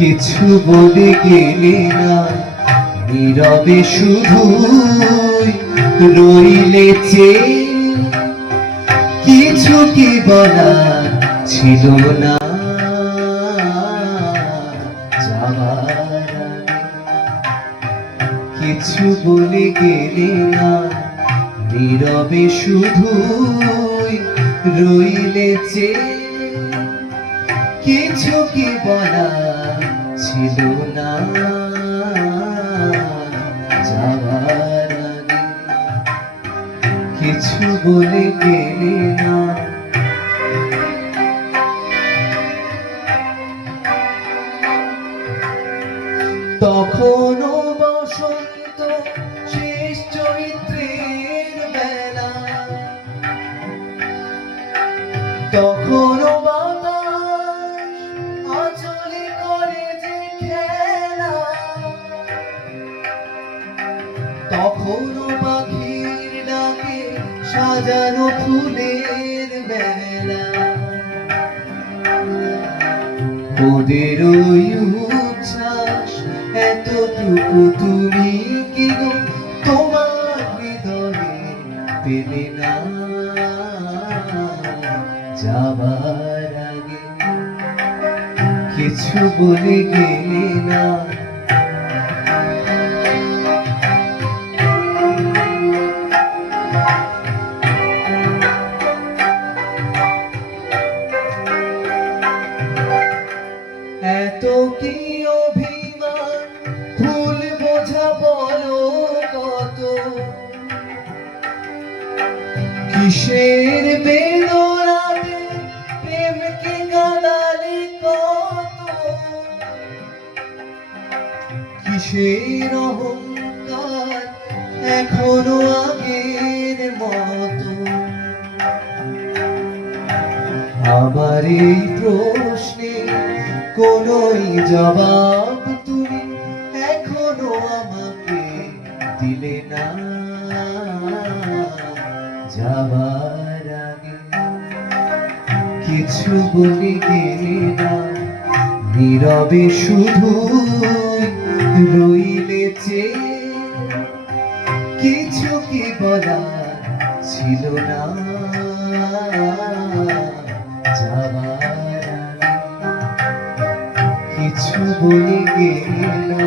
কিছু বলে গেলে না, নীরবে শুধু রইলে চেয়ে। কিছু কি বলার ছিল না যাবার আগে। কিছু বলে গেলে না, নীরবে শুধু রইলে চেয়ে। কিছু কি বলার ছিল না যাবার আগে। কিছু বলে গেলে না। তখনও বসন্ত শেষ চৈত্রের বেলা, তখনও বাতাস আঁচলে করে যে খেলা, তখনও পাখির ডাকে সাজানো ফুলের মেলা। ওদের ওই উচ্ছ্বাস এতটুকু তুমি কি গো তোমার হৃদয়ে পেলে না যাবার আগে। কিছু বলে গেলে না। এত কি অভিমান ভুল বোঝা বলো কত, কিসের বেদনাতে প্রেমকে কাঁদালে কত, কিসের অহংকার এখনো আগের মতো। আমার এই প্রশ্নে কোনোই জবাব তুমি এখনো আমাকে দিলে না যাবার আগে। কিছু বলে গেলে না, নীরবে শুধু রইলে চেয়ে। কিছু কি বলার ছিল না যাবার আগে। কিছু বলে গেলে না।